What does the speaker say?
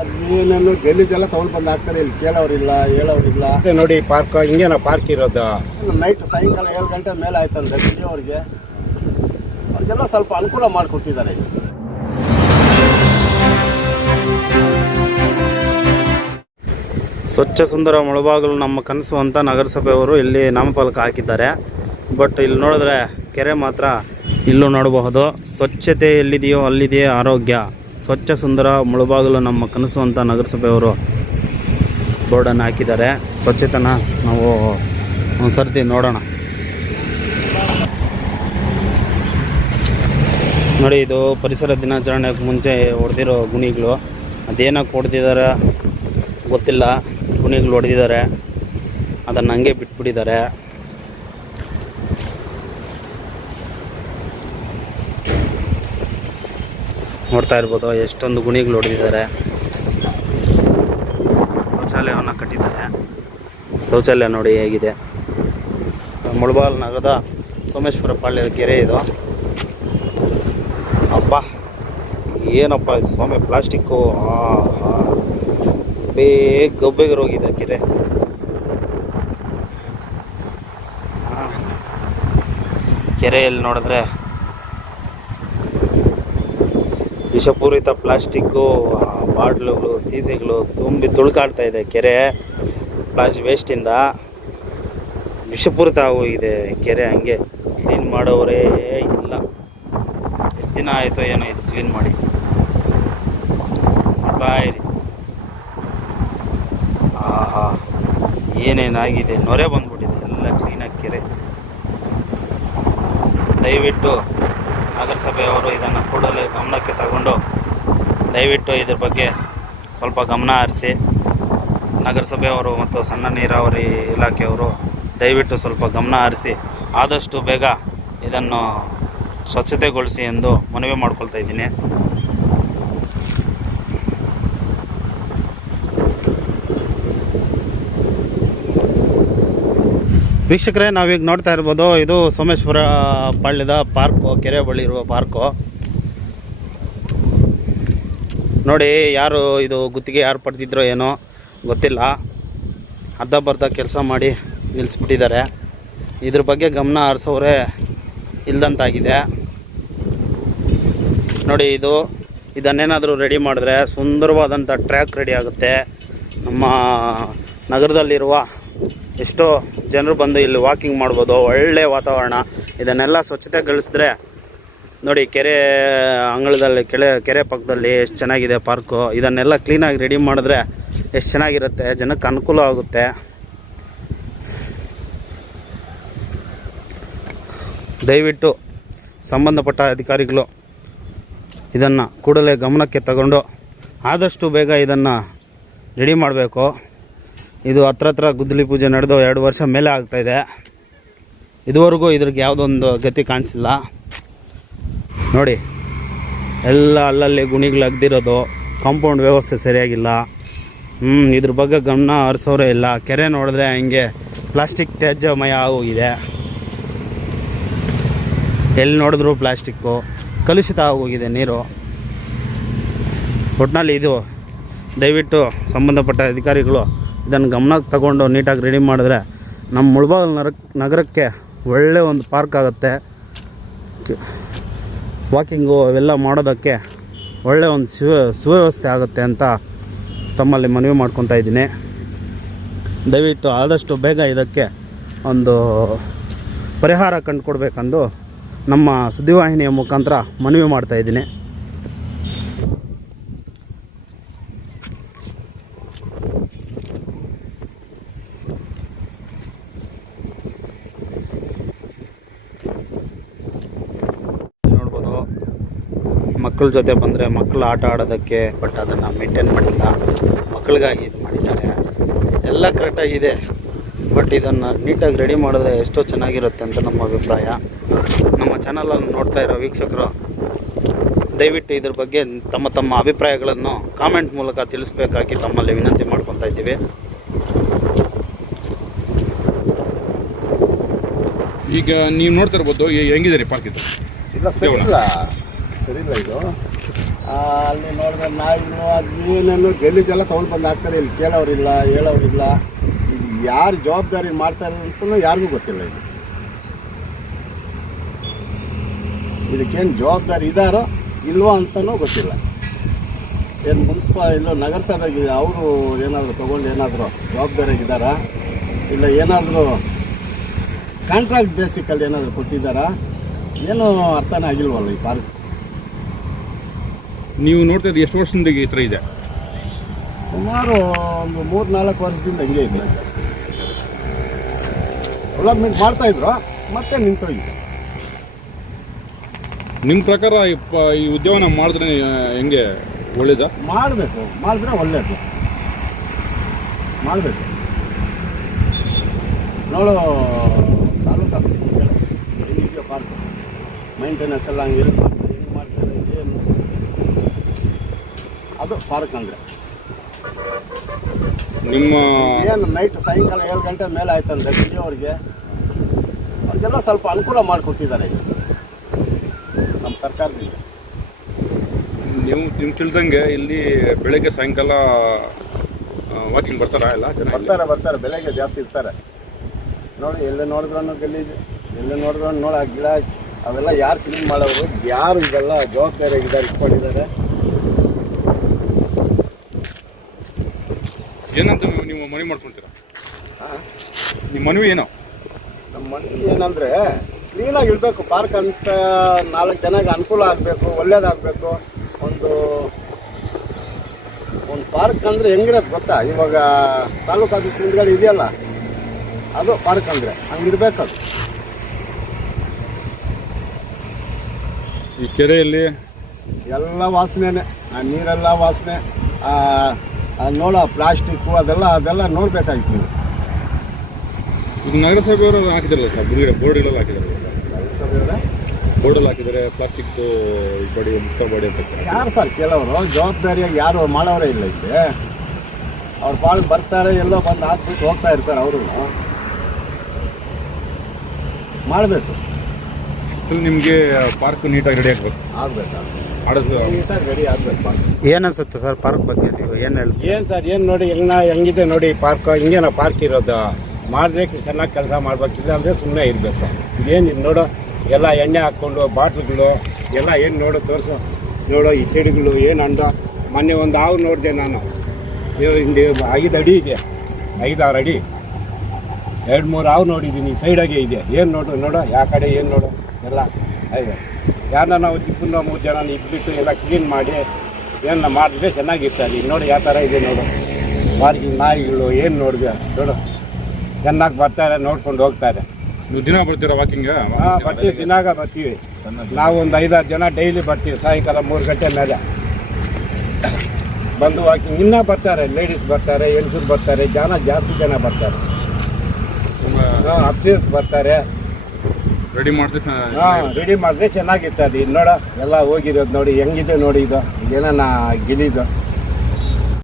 ಅದೇನೇನು ಗಲೀಜೆಲ್ಲ ತಗೊಂಡು ಬಂದು ಹಾಕ್ತಾರೆ. ಇಲ್ಲಿ ಕೇಳೋರಿಲ್ಲ ಹೇಳೋರಿಲ್ಲ. ನೋಡಿ ಪಾರ್ಕ್ ಹಿಂಗೇನ ಪಾರ್ಕ್ ಇರೋದು. ನೈಟ್ ಸಾಯಂಕಾಲ ಏಳು ಗಂಟೆ ಮೇಲೆ ಆಯ್ತಂದ್ರೆ ಅವ್ರಿಗೆ ಅವ್ರಿಗೆಲ್ಲ ಸ್ವಲ್ಪ ಅನುಕೂಲ ಮಾಡಿಕೊಟ್ಟಿದ್ದಾರೆ. ಸ್ವಚ್ಛ ಸುಂದರ ಮುಳಬಾಗಲು ನಮ್ಮ ಕನಸು ಅಂತ ನಗರಸಭೆಯವರು ಇಲ್ಲಿ ನಾಮಫಲಕ ಹಾಕಿದ್ದಾರೆ. ಬಟ್ ಇಲ್ಲಿ ನೋಡಿದ್ರೆ ಕೆರೆ ಮಾತ್ರ ಇಲ್ಲೂ ನೋಡಬಹುದು. ಸ್ವಚ್ಛತೆ ಎಲ್ಲಿದೆಯೋ ಅಲ್ಲಿದೆಯೋ ಆರೋಗ್ಯ. ಸ್ವಚ್ಛ ಸುಂದರ ಮುಳುಬಾಗಿಲು ನಮ್ಮ ಕನಸು ಅಂತ ನಗರಸಭೆಯವರು ಬೋರ್ಡನ್ನು ಹಾಕಿದ್ದಾರೆ. ಸ್ವಚ್ಛತನ ನಾವು ಒಂದು ಸರ್ತಿ ನೋಡೋಣ. ನೋಡಿ, ಇದು ಪರಿಸರ ದಿನಾಚರಣೆಗೆ ಮುಂಚೆ ಹೊಡೆದಿರೋ ಗುಣಿಗಳು. ಅದೇನಕ್ಕೆ ಹೊಡೆದಿದ್ದಾರೆ ಗೊತ್ತಿಲ್ಲ. ಗುಣಿಗಳು ಹೊಡೆದಿದ್ದಾರೆ. ಅದನ್ನು ಹಂಗೆ ಬಿಟ್ಬಿಟ್ಟಿದ್ದಾರೆ. ನೋಡ್ತಾ ಇರ್ಬೋದು, ಎಷ್ಟೊಂದು ಗುಣಿಗಳು ಹೊಡೆದಿದ್ದಾರೆ. ಶೌಚಾಲಯವನ್ನು ಕಟ್ಟಿದ್ದಾರೆ. ಶೌಚಾಲಯ ನೋಡಿ ಹೇಗಿದೆ. ಮುಳಬಾಲ್ ನಗರದ ಸೋಮೇಶ್ವರ ಪಾಳ್ಯದ ಕೆರೆ ಇದು. ಅಪ್ಪ ಏನಪ್ಪ ಸ್ವಾಮಿ, ಪ್ಲಾಸ್ಟಿಕ್ಕು ಬೇಗ ಗಬ್ಬೆಗರೋಗಿದೆ ಕೆರೆ. ಕೆರೆಯಲ್ಲಿ ನೋಡಿದ್ರೆ ವಿಷಪೂರಿತ ಪ್ಲಾಸ್ಟಿಕ್ಕು ಬಾಟ್ಲುಗಳು, ಸೀಸೆಗಳು ತುಂಬಿ ತುಳ್ಕಾಡ್ತಾ ಇದೆ ಕೆರೆ, ಪ್ಲಾಸ್ಟಿಕ್ ವೇಸ್ಟಿಂದ ವಿಷಪೂರಿತ ಹೋಗಿದೆ ಕೆರೆ ಹಂಗೆ. ಕ್ಲೀನ್ ಮಾಡೋರೇ ಇಲ್ಲ. ಎಷ್ಟು ದಿನ ಆಯಿತು ಏನೋ ಕ್ಲೀನ್ ಮಾಡಿ. ಬಾಯಿರಿ ಆಹಾ, ಏನೇನಾಗಿದೆ? ನೊರೆ ಬಂದ್ಬಿಟ್ಟಿದೆ ಎಲ್ಲ ಕ್ಲೀನಾಗಿ ಕೆರೆ. ದಯವಿಟ್ಟು ನಗರಸಭೆಯವರು ಇದನ್ನು ಕೂಡಲೇ ಗಮನಕ್ಕೆ ತಗೊಂಡು ದಯವಿಟ್ಟು ಇದ್ರ ಬಗ್ಗೆ ಸ್ವಲ್ಪ ಗಮನ ಹರಿಸಿ ನಗರಸಭೆಯವರು ಮತ್ತು ಸಣ್ಣ ನೀರಾವರಿ ಇಲಾಖೆಯವರು ದಯವಿಟ್ಟು ಸ್ವಲ್ಪ ಗಮನ ಹರಿಸಿ ಆದಷ್ಟು ಬೇಗ ಇದನ್ನು ಸ್ವಚ್ಛತೆಗೊಳಿಸಿ ಎಂದು ಮನವಿ ಮಾಡ್ಕೊಳ್ತಾ ಇದ್ದೀನಿ. ವೀಕ್ಷಕರೇ, ನಾವೀಗ ನೋಡ್ತಾ ಇರ್ಬೋದು, ಇದು ಸೋಮೇಶ್ವರ ಪಾಳ್ಯದ ಪಾರ್ಕು, ಕೆರೆ ಬಳಿ ಇರುವ ಪಾರ್ಕು. ನೋಡಿ, ಯಾರು ಇದು ಗುತ್ತಿಗೆ ಯಾರು ಪಡೆದಿದ್ರೋ ಏನೋ ಗೊತ್ತಿಲ್ಲ. ಅರ್ಧ ಬರ್ಧ ಕೆಲಸ ಮಾಡಿ ನಿಲ್ಲಿಸ್ಬಿಟ್ಟಿದ್ದಾರೆ ಇದ್ರ ಬಗ್ಗೆ ಗಮನ ಹರಿಸೋರೆ ಇಲ್ದಂತಾಗಿದೆ. ನೋಡಿ, ಇದು ಇದನ್ನೇನಾದರೂ ರೆಡಿ ಮಾಡಿದ್ರೆ ಸುಂದರವಾದಂಥ ಟ್ರ್ಯಾಕ್ ರೆಡಿ ಆಗುತ್ತೆ. ನಮ್ಮ ನಗರದಲ್ಲಿರುವ ಎಷ್ಟೋ ಜನರು ಬಂದು ಇಲ್ಲಿ ವಾಕಿಂಗ್ ಮಾಡ್ಬೋದು, ಒಳ್ಳೆ ವಾತಾವರಣ. ಇದನ್ನೆಲ್ಲ ಸ್ವಚ್ಛತೆಗೊಳಿಸಿದ್ರೆ ನೋಡಿ, ಕೆರೆ, ಅಂಗಳದಲ್ಲಿ, ಕೆಳೆ, ಕೆರೆ ಪಕ್ಕದಲ್ಲಿ ಎಷ್ಟು ಚೆನ್ನಾಗಿದೆ ಪಾರ್ಕು ಇದನ್ನೆಲ್ಲ ಕ್ಲೀನಾಗಿ ರೆಡಿ ಮಾಡಿದ್ರೆ ಎಷ್ಟು ಚೆನ್ನಾಗಿರುತ್ತೆ, ಜನಕ್ಕೆ ಅನುಕೂಲ ಆಗುತ್ತೆ. ದಯವಿಟ್ಟು ಸಂಬಂಧಪಟ್ಟ ಅಧಿಕಾರಿಗಳು ಇದನ್ನು ಕೂಡಲೇ ಗಮನಕ್ಕೆ ತಗೊಂಡು ಆದಷ್ಟು ಬೇಗ ಇದನ್ನು ರೆಡಿ ಮಾಡಬೇಕು. ಇದು ಹತ್ರ ಹತ್ರ ಗುದ್ದಲಿ ಪೂಜೆ ನಡೆದು ಎರಡು ವರ್ಷ ಮೇಲೆ ಆಗ್ತಾಯಿದೆ. ಇದುವರೆಗೂ ಇದ್ರಿಗೆ ಯಾವುದೊಂದು ಗತಿ ಕಾಣಿಸಿಲ್ಲ. ನೋಡಿ, ಎಲ್ಲ ಅಲ್ಲಲ್ಲಿ ಗುಣಿಗಳು ಅಗ್ದಿರೋದು ಕಾಂಪೌಂಡ್ ವ್ಯವಸ್ಥೆ ಸರಿಯಾಗಿಲ್ಲ. ಹ್ಞೂ ಇದ್ರ ಬಗ್ಗೆ ಗಮನ ಹರಿಸೋರೇ ಇಲ್ಲ. ಕೆರೆ ನೋಡಿದ್ರೆ ಹಿಂಗೆ ಪ್ಲಾಸ್ಟಿಕ್ ತ್ಯಾಜ್ಯಮಯ ಆಗೋಗಿದೆ. ಎಲ್ಲಿ ನೋಡಿದ್ರು ಪ್ಲಾಸ್ಟಿಕ್ಕು ಕಲುಷಿತ ಆಗೋಗಿದೆ ನೀರು. ಒಟ್ಟಿನಲ್ಲಿ ಇದು ದಯವಿಟ್ಟು ಸಂಬಂಧಪಟ್ಟ ಅಧಿಕಾರಿಗಳು ಇದನ್ನು ಗಮನಕ್ಕೆ ತಗೊಂಡು ನೀಟಾಗಿ ರೆಡಿ ಮಾಡಿದ್ರೆ ನಮ್ಮ ಮುಳಬಾಗಿಲು ನರ ನಗರಕ್ಕೆ ಒಳ್ಳೆಯ ಒಂದು ಪಾರ್ಕ್ ಆಗುತ್ತೆ. ವಾಕಿಂಗು ಅವೆಲ್ಲ ಮಾಡೋದಕ್ಕೆ ಒಳ್ಳೆಯ ಒಂದು ಸುವ, ಸುವ್ಯವಸ್ಥೆ ಆಗುತ್ತೆ ಅಂತ ತಮ್ಮಲ್ಲಿ ಮನವಿ ಮಾಡ್ಕೊತಾ ಇದ್ದೀನಿ. ದಯವಿಟ್ಟು ಆದಷ್ಟು ಬೇಗ ಇದಕ್ಕೆ ಒಂದು ಪರಿಹಾರ ಕಂಡುಕೊಡ್ಬೇಕಂದು ನಮ್ಮ ಸುದ್ದಿವಾಹಿನಿಯ ಮುಖಾಂತರ ಮನವಿ ಮಾಡ್ತಾ ಇದ್ದೀನಿ ನೋಡ್ಬೋದು ಮಕ್ಕಳ ಜೊತೆ ಬಂದರೆ ಮಕ್ಕಳು ಆಟ ಆಡೋದಕ್ಕೆ ಬಟ್ ಅದನ್ನು ಮೇಂಟೈನ್ ಮಾಡಿಲ್ಲ. ಮಕ್ಕಳಿಗಾಗಿ ಇದು ಮಾಡಿದ್ದಾರೆ. ಎಲ್ಲ ಕರೆಕ್ಟಾಗಿದೆ ಬಟ್ ಇದನ್ನು ನೀಟಾಗಿ ರೆಡಿ ಮಾಡಿದ್ರೆ ಎಷ್ಟೋ ಚೆನ್ನಾಗಿರುತ್ತೆ ಅಂತ ನಮ್ಮ ಅಭಿಪ್ರಾಯ. ನಮ್ಮ ಚಾನಲನ್ನು ನೋಡ್ತಾ ಇರೋ ವೀಕ್ಷಕರು ದಯವಿಟ್ಟು ಇದ್ರ ಬಗ್ಗೆ ತಮ್ಮ ತಮ್ಮ ಅಭಿಪ್ರಾಯಗಳನ್ನು ಕಾಮೆಂಟ್ ಮೂಲಕ ತಿಳಿಸ್ಬೇಕಾಗಿ ತಮ್ಮಲ್ಲಿ ವಿನಂತಿ ಮಾಡ್ಕೊತಾ ಇದ್ದೀವಿ. ಈಗ ನೀವು ನೋಡ್ತಾ ಇರ್ಬೋದು ಹೆಂಗಿದೆ ರೀ ಪಾರ್ಕ್ ಇದು? ಇಲ್ಲ ಸರಿ ಇಲ್ಲ. ಇದು? ಅಲ್ಲಿ ನೋಡಿದ್ರೆ ನಾಯಿನು ಅದು ಏನೇನು ಗಲೀಜೆಲ್ಲ ತೊಗೊಂಡು ಬಂದು ಹಾಕ್ತಾರೆ. ಇಲ್ಲಿ ಕೇಳೋರಿಲ್ಲ, ಹೇಳೋರಿಲ್ಲ. ಇದು ಯಾರು ಜವಾಬ್ದಾರಿ ಮಾಡ್ತಾರೆ ಅಂತ ಯಾರಿಗೂ ಗೊತ್ತಿಲ್ಲ ಇದು. ಇದಕ್ಕೇನು ಜವಾಬ್ದಾರಿ ಇದ್ದಾರೋ ಇಲ್ವೋ ಅಂತಲೂ ಗೊತ್ತಿಲ್ಲ. ಏನು ಮುನ್ಸಿಪಾ ಇಲ್ಲೋ ನಗರಸಭೆಗೆ ಅವರು ಏನಾದರೂ ತೊಗೊಂಡು ಏನಾದರೂ ಜವಾಬ್ದಾರಿಯಾಗಿದ್ದಾರಾ ಇಲ್ಲ ಏನಾದರೂ ಕಾಂಟ್ರಾಕ್ಟ್ ಬೇಸಿಕಲ್ಲಿ ಏನಾದರೂ ಕೊಟ್ಟಿದ್ದಾರಾ? ಏನೂ ಅರ್ಥನೇ ಆಗಿಲ್ವಲ್ಲ ಈ ಪಾರ್ಕ್? ನೀವು ನೋಡ್ತಾ ಎಷ್ಟು ವರ್ಷದಿಂದ ಈ ಥರ ಇದೆ? ಸುಮಾರು ಒಂದು ಮೂರು ನಾಲ್ಕು ವರ್ಷದಿಂದ ಹಂಗೆ ಇದೆ. ಡೆವಲಪ್ಮೆಂಟ್ ಮಾಡ್ತಾಯಿದ್ರು ಮತ್ತೆ ನಿಂತೋಗಿ ನಿಮ್ಮ ಪ್ರಕಾರ ಈ ಪ- ಈ ಮಾಡಿದ್ರೆ ಹೆಂಗೆ? ಒಳ್ಳೇದ? ಮಾಡಬೇಕು ಮಾಡಿದ್ರೆ ಒಳ್ಳೇದು. ಮಾಡಬೇಕು. ನೋಡು ತಾಲೂಕು ಆಫೀಸ್ ಮುಂದೆ ಪಾರ್ಕ್. ಮೈಂಟೆನೆನ್ಸ್ ಎಲ್ಲ ಹಂಗೆ ಇರುತ್ತೆ ಹೆಂಗೆ ಮಾಡ್ತಾರೆ ಏನು ಅದು ಪಾರ್ಕ್ ಅಂದರೆ. ನಿಮ್ಮ ಏನು ನೈಟ್ ಸಾಯಂಕಾಲ ಏಳು ಗಂಟೆ ಮೇಲೆ ಆಯ್ತಂದ್ರೆ ಅವ್ರಿಗೆ ಅವ್ರಿಗೆಲ್ಲ ಸ್ವಲ್ಪ ಅನುಕೂಲ ಮಾಡಿಕೊಟ್ಟಿದ್ದಾರೆ. ಈಗ ನಮ್ಮ ಸರ್ಕಾರದಿಂದ. ನೀವು ನಿಮ್ಗೆ ತಿಳಿದಂಗೆ ಇಲ್ಲಿ ಬೆಳಗ್ಗೆ ಸಾಯಂಕಾಲ ವಾಕಿಂಗ್ ಬರ್ತಾರಾ ಎಲ್ಲ ಜನ ಇಲ್ಲಿ? ಬರ್ತಾರೆ ಬರ್ತಾರೆ ಬೆಲೆಗೆ ಜಾಸ್ತಿ ಇರ್ತಾರೆ. ನೋಡಿ ಎಲ್ಲ ನೋಡಿದ್ರು ಗಲೀಜು ಎಲ್ಲ ನೋಡಿದ್ರೂ ನೋಡಿ ಆ ಗಿಡ ಅವೆಲ್ಲ ಯಾರು ಕ್ಲೀನ್ ಮಾಡೋರು ಯಾರು ಇದೆಲ್ಲ ಜವಾಬ್ದಾರಿಯಾಗಿದ್ದಾರೆ ಇಟ್ಕೊಂಡಿದ್ದಾರೆ. ಏನಂತ ನೀವು ನೀವು ಮನವಿ ಮಾಡ್ಕೊಳ್ತೀರಾ ನಿಮ್ಮ ಮನವಿ ಏನೋ? ನಮ್ಮ ಮನವಿ ಏನಂದರೆ ಕ್ಲೀನಾಗಿ ಇರಬೇಕು. ಪಾರ್ಕ್ ಅಂತ ನಾಲ್ಕು ಜನಕ್ಕೆ ಅನುಕೂಲ ಆಗಬೇಕು ಒಳ್ಳೇದಾಗಬೇಕು. ಒಂದು ಒಂದು ಪಾರ್ಕ್ ಅಂದರೆ ಹೆಂಗಿರೋದು ಗೊತ್ತಾ? ಇವಾಗ ತಾಲೂಕು ಆಫೀಸ್ ಮುಂದ್ಗಡೆ ಇದೆಯಲ್ಲ? ಅದು ಪಾರ್ಕ್ ಅಂದರೆ. ಹಂಗಿರ್ಬೇಕು ಅದು. ಈ ಕೆರೆಯಲ್ಲಿ ಎಲ್ಲ ವಾಸನೆ ಆ ನೀರೆಲ್ಲ ವಾಸನೆ. ನೋಡೋ ಪ್ಲಾಸ್ಟಿಕ್ಕು ಅದೆಲ್ಲ ಅದೆಲ್ಲ ನೋಡಬೇಕಾಗಿತ್ತು ನೀವು. ಈಗ ನಗರಸಭೆಯವರು ಹಾಕಿದ್ರಲ್ಲ ಸರ್ ಬಿಡುಗಡೆ ಬೋರ್ಡ್ಗಳೆಲ್ಲ ಹಾಕಿದ್ದಾರೆ ನಗರಸಭೆಯವರ? ಬೋರ್ಡಲ್ಲಿ ಹಾಕಿದರೆ ಪ್ಲಾಸ್ಟಿಕ್ ಬಡಿ ಮುಕ್ತ ಬಡಿ ಅಂತ ಯಾರು ಸರ್ ಕೆಲವರು ಜವಾಬ್ದಾರಿಯಾಗಿ ಯಾರು ಮಾಡೋರೇ ಇಲ್ಲ ಇಲ್ಲಿ. ಅವ್ರ ಪಾಳು ಬರ್ತಾರೆ ಎಲ್ಲೋ ಬಂದು ಹಾಕ್ಬಿಟ್ಟು ಹೋಗ್ತಾ ಇರ್ತಾರೆ ಅವರು ಮಾಡಬೇಕು. ನಿಮಗೆ ಪಾರ್ಕ್ ನೀಟಾಗಿ ರೆಡಿ ಆಗಬೇಕು. ಆಗಬೇಕು ರೆಡಿ ಆಗಬೇಕು ಪಾರ್ಕ್ ಏನು ಅನ್ಸುತ್ತೆ ಸರ್ ಪಾರ್ಕ್ ಬಗ್ಗೆ ನೀವು? ಏನು ಹೇಳ್ತೀವಿ ಏನು ಸರ್ ಏನು ನೋಡಿ ಹೆಂಗ ಹೆಂಗಿದೆ ನೋಡಿ ಪಾರ್ಕ್ ಹಿಂಗೇನ ಪಾರ್ಕ್ ಇರೋದು. ಮಾಡಬೇಕು ಚೆನ್ನಾಗಿ ಕೆಲಸ ಮಾಡ್ಬೇಕಿಲ್ಲ ಅಂದರೆ ಸುಮ್ಮನೆ ಇರಬೇಕು. ಏನು ಇದು ನೋಡೋ ಎಲ್ಲ ಎಣ್ಣೆ ಹಾಕ್ಕೊಂಡು ಬಾಟ್ಲುಗಳು ಎಲ್ಲ ಏನು ನೋಡೋ ತೋರಿಸು. ನೋಡೋ ಈ ಚಡಿಗಳು ಏನು ಅಂಡ ಮೊನ್ನೆ ಒಂದು ಹಾವು ನೋಡಿದೆ ನಾನು. ಇದು ಹಿಂದೆ ಐದು ಅಡಿ ಇದೆ. ಐದಾರು ಅಡಿ. ಎರಡು ಮೂರು ಹಾವು ನೋಡಿದ್ದೀನಿ ಸೈಡಾಗೆ ಇದೆ. ಏನು ನೋಡು ನೋಡೋ ಯಾವ ಕಡೆ ಏನು ನೋಡು? ಎಲ್ಲ ಐದು ಯಾರನ್ನ ನಾವು ಚಿಕ್ಕ ಮೂರು ಜನ ಇಟ್ಬಿಟ್ಟು ಎಲ್ಲ ಕ್ಲೀನ್ ಮಾಡಿ ಏನನ್ನ ಮಾಡಿದ್ರೆ ಚೆನ್ನಾಗಿರ್ತಾರೆ ಈಗ ನೋಡಿ ಯಾವ ಥರ ಇದೆ ನೋಡು. ಬಾರಿ ನಾಯಿಗಳು ಏನು ನೋಡಿದೆ ನೋಡು. ಚೆನ್ನಾಗಿ ಬರ್ತಾರೆ ನೋಡ್ಕೊಂಡು ಹೋಗ್ತಾರೆ ನೀವು ದಿನ ಬರ್ತೀರಾ ವಾಕಿಂಗ್ ಹಾಂ ಬರ್ತೀವಿ ದಿನಾಗ ಬರ್ತೀವಿ. ನಾವು ಒಂದು ಐದಾರು ಜನ ಡೈಲಿ ಬರ್ತೀವಿ ಸಾಯಂಕಾಲ ಮೂರು ಗಂಟೆ ಮೇಲೆ. ಬಂದು ವಾಕಿಂಗ್ ಇನ್ನೂ ಬರ್ತಾರೆ ಲೇಡೀಸ್ ಬರ್ತಾರೆ ಹೆಂಗಸರು ಬರ್ತಾರೆ ಜನ ಜಾಸ್ತಿ ಜನ ಬರ್ತಾರೆ. ಅಪ್ಸೀಸ್ ಬರ್ತಾರೆ. ರೆಡಿ ಮಾಡಿದ್ರೆ ರೆಡಿ ಮಾಡಿದ್ರೆ ಚೆನ್ನಾಗಿತ್ತು ಇದು ನೋಡ, ಎಲ್ಲ ಹೋಗಿರೋದು ನೋಡಿ, ಹೆಂಗಿದೆ ನೋಡಿ ಇದು. ಏನನ್ನ ಗಿಲೀದು